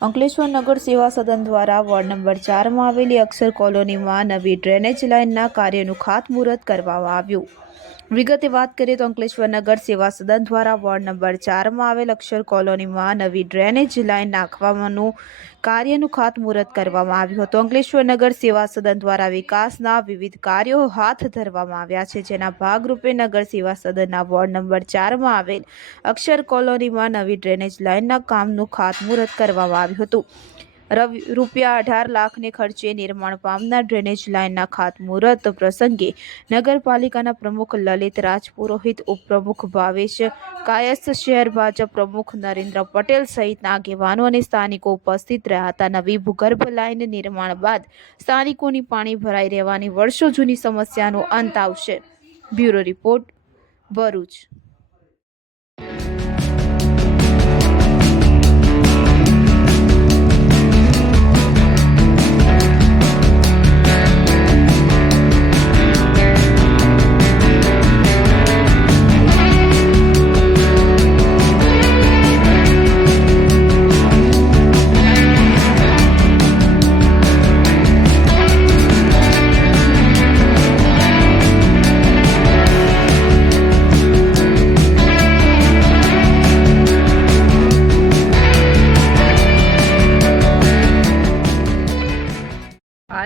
અંકલેશ્વર નગર સેવા સદન દ્વારા વોર્ડ નંબર ચારમાં આવેલી અક્ષર કોલોનીમાં નવી ડ્રેનેજ લાઇનના કાર્યનું ખાતમુહૂર્ત કરવામાં આવ્યું. વિગતે વાત કરીએ તો અંકલેશ્વર નગર સેવા સદન દ્વારા વોર્ડ નંબર ચારમાં આવેલ અક્ષર કોલોનીમાં નવી ડ્રેનેજ લાઇન નાખવાનું કાર્યનું ખાતમુહૂર્ત કરવામાં આવ્યું હતું. અંકલેશ્વર નગર સેવા સદન દ્વારા વિકાસના વિવિધ કાર્યો હાથ ધરવામાં આવ્યા છે. જેના ભાગરૂપે નગર સેવા સદનના વોર્ડ નંબર ચારમાં આવેલ અક્ષર કોલોનીમાં નવી ડ્રેનેજ લાઇનના કામનું ખાતમુહૂર્ત કરવામાં આવ્યું હતું. રૂપિયા અઢાર લાખને ખર્ચે નિર્માણ પામનાર ડ્રેનેજ લાઇનના ખાતમુહૂર્ત પ્રસંગે નગરપાલિકાના પ્રમુખ લલિત રાજપુરોહિત, ઉપપ્રમુખ ભાવેશ કાયસ્થ શહેર ભાજપ પ્રમુખ નરેન્દ્ર પટેલ સહિતના આગેવાનો અને સ્થાનિકો ઉપસ્થિત રહ્યા હતા. નવી ભૂગર્ભ લાઇન નિર્માણ બાદ સ્થાનિકોની પાણી ભરાઈ રહેવાની વર્ષો જૂની સમસ્યાનો અંત આવશે. Bureau report Bharuch.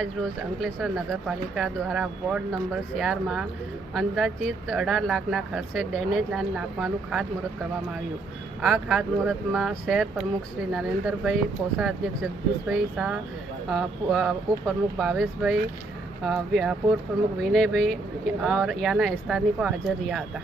આજ રોજ અંકલેશ્વર નગરપાલિકા દ્વારા વોર્ડ નંબર ચારમાં અંદાજિત અઢાર લાખના ખર્ચે ડેનેજ લાઇન નાખવાનું ખાતમુહૂર્ત કરવામાં આવ્યું આ ખાતમુહૂર્તમાં શહેર પ્રમુખ શ્રી નરેન્દ્રભાઈ કોષાધ્યક્ષ જગદીશભાઈ શાહ અ, પુ- અ, ઉપપ્રમુખ ભાવેશભાઈ અ, વિ- પૂર્વ પ્રમુખ વિનયભાઈ और याना स्थानीय को हाजिर રહ્યા હતા